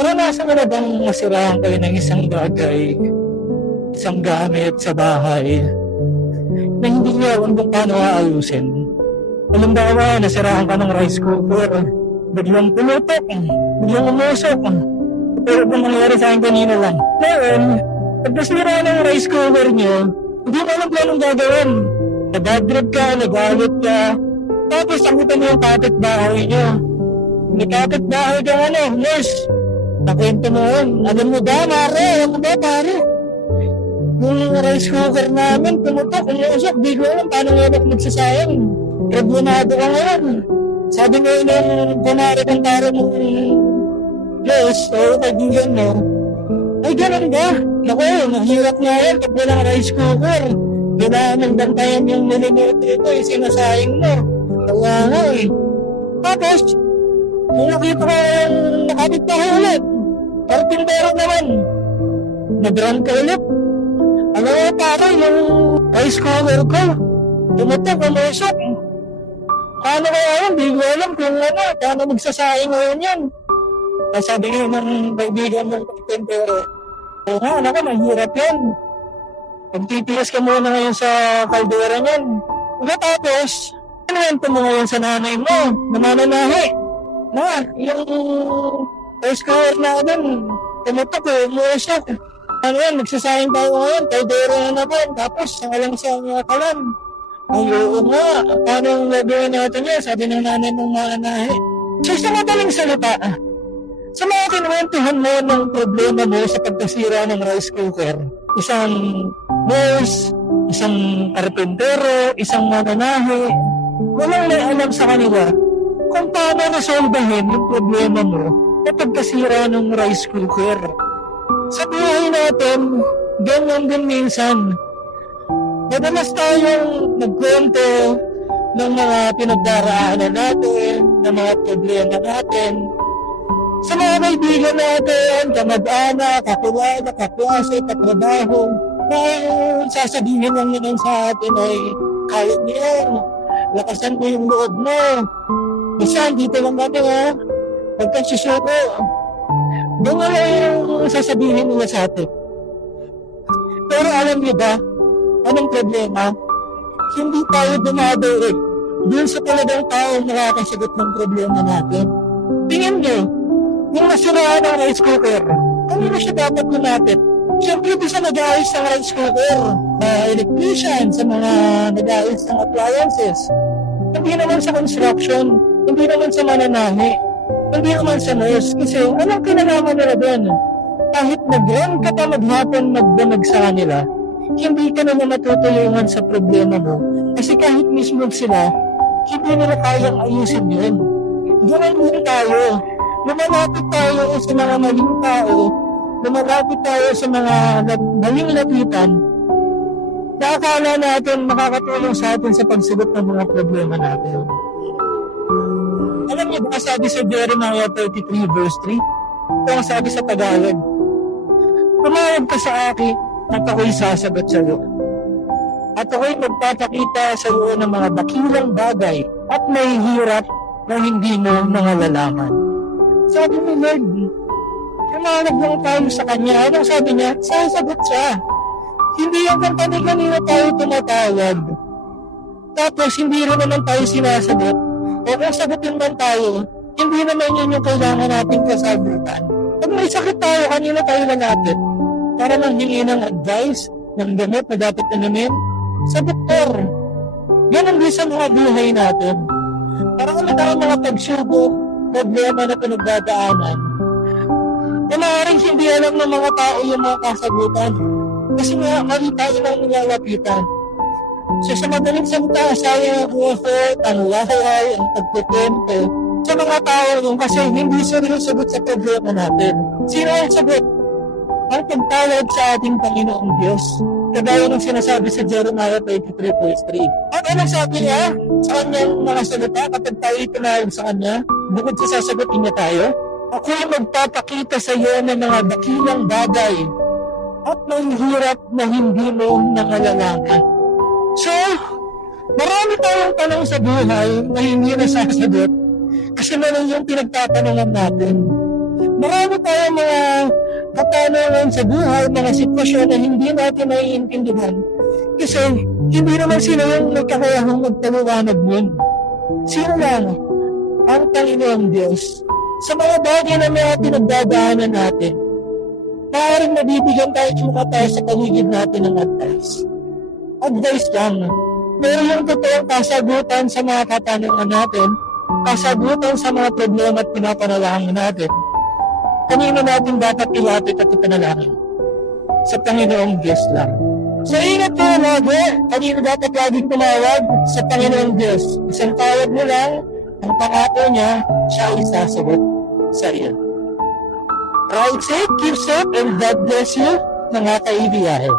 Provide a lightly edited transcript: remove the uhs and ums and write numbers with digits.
Naranasan mo na bang masirahan kayo ng isang bagay, isang gamit sa bahay, na hindi niyo alam kung paano aayusin? Halimbawa, nasirahan ka ng rice cooker, biglang pumutok, biglang umusok. Pero kung nangyari sa akin kanina lang. Ngayon, pag nasira ng rice cooker niyo, hindi mo alam kung anong gagawin. Nabadrip ka, nagalit ka, tapos sakutan mo yung kapitbahay niyo. May kapitbahay ka nurse. Nakwento mo yun. Alam mo ba, Mare? Alam mo ba, pare? Yung rice cooker namin, pumutok, umusok, di ko alam paano nga ako magsasayang. Problemado ka ngayon. Sabi ngayon ng kunwari kong taro mong Diyos, o kaibigan mo, ay ganun ba? Naku, mahirap nga yan pag walang rice cooker. Kailangan ng bantayan yung nilimuto ito, yung sinasayang mo. Kaya nga eh. Tapos, kung nakita ko yung nakapit na ulit, karpintero naman, nag-run ka ulit. Alam mo parang yung rice cooker ko, tumutok, umusok. Paano kaya yun? Di ko alam kung ano, paano magsasayang ngayon yan. Sabi nga ng kaibigan ng karpintero, oo nga, alam ko, mahirap yan. Pagtitigas ka muna ngayon sa kaldera niyan. Tapos, ano mo ngayon sa nanay mo, namananahi. Na, yung rice cooker natin, tumutok eh, umusok. Ano yan, nagsasayang tayo ngayon, kaldera na naman, tapos sangalang sa kalan. Ay, oo nga, paano gagawin natin yan? Sabi ng nanay mong mananahi. So, sa madaling salita, sa mga kinuwentuhan mo ng problema mo sa pagkasira ng rice cooker, isang nurse, isang karpentero, isang mananahi, walang may alam sa kanila kung paano resolbahin yung problema mo na pagkasira ng rice cooker. Sa buhay natin, ganyan din minsan. Madalas tayong nagkwento ng mga pinagdaraanan natin, ng mga problema natin, sa mga kaibigan natin, kamag-anak, kakilala, kaklase, katrabaho, na sasabihin lang naman sa atin ay, kaya niyan, lakasan ko yung loob mo. Basta, dito lang kami ha, pagkasusuko. Doon nga yung sasabihin nila sa atin. Pero alam niyo ba, anong problema? Hindi tayo dumadirect doon sa talagang tao nakakasagot ng problema natin. Tingin niyo, yung nasiraan ng rice cooker, ano na siya dapat lumapit? Siyempre, di sa nag-aayos ng rice cooker, electrician, sa mga nag-aayos ng appliances. Hindi naman sa construction, hindi naman sa mananahi, hindi naman sa nurse. Kasi anong kinalaman nila doon? Kahit nag-run ka pa maghapon magdamag sa kanila, hindi ka naman matutulungan sa problema mo. Kasi kahit mismo sila, hindi nila kayang ayusin yun. Ganun din tayo. Lumalapit tayo sa mga maling tao, lumalapit tayo sa mga maling lapitan, na akala natin makakatulong sa atin sa pagsagot ng mga problema natin. Alam niyo ba, sabi sa Jeremiah 33 verse 3, ito ang sabi sa Tagalog, tumawag ka sa akin at ako'y sasagot sa iyo. At ako'y magpapakita sa iyo ng mga dakilang bagay at may hirap na hindi mo nangalalaman. Sabi ni Lord, kumanag lang tayo sa Kanya. Anong sabi niya? Sasagot siya. Hindi yung kanina tayo tumatawag. Tapos hindi rin naman tayo sinasagot. O kung sagutin man tayo, hindi naman yun yung kailangan nating kasagutan. Pag may sakit tayo, kanina tayo lalapit. Para manghingi ng advice, ng gamot na dapat namin sa doktor. Ganun din sa mga buhay natin. Para kami tayo mga pagsubok, problema na pinagdadaanan. E maaaring hindi alam ng mga tao yung mga kasagutan. Kasi nga, kami tayo lang nilalapitan. So sa madaling salita, sayang ang effort, ang lahay, ang pagpipento sa mga tao yung kasi hindi sila sagot sa problema natin. Sino ang sagot? Ang pagtawad sa ating Panginoong Diyos. Kagaya ng sinasabi sa Jeremiah 33:3. At anong sabi niya sa kanyang mga salita kapag tayo itinawag sa kanya? Bukod sa sasagutin niya tayo, ako'y magpapakita sa iyo ng mga dakilang bagay at may hirap na hindi mo nangalalaman. So, marami tayong tanong sa buhay na hindi nasasagot kasi meron yung pinagtatanungan natin. Marami tayong mga katanungan sa buhay, mga sitwasyon na hindi natin naiintindihan. Kasi hindi naman sila yung nagkakayahang magpaliwanag nun. Sino lang? Ang Panginoong Diyos. Sa mga bagay na mga pinagdadaanan natin, maaaring nabibigyan tayo tayo sa paligid natin ng advice. Advice lang. Pero yung totoong kasagutan sa mga katanungan natin, kasagutan sa mga problema at pinapanalangin natin, kanino natin dapat ilapit at ipanalangin? Sa Panginoong Diyos lang. So ingat kayo lagi, kanino dapat laging tumawag? Sa Panginoong Diyos. Isang tawag mo lang, ang pangako niya, siya ay sasagot sa iyo. Ride safe, keep safe, and God bless you, mga kaibigan.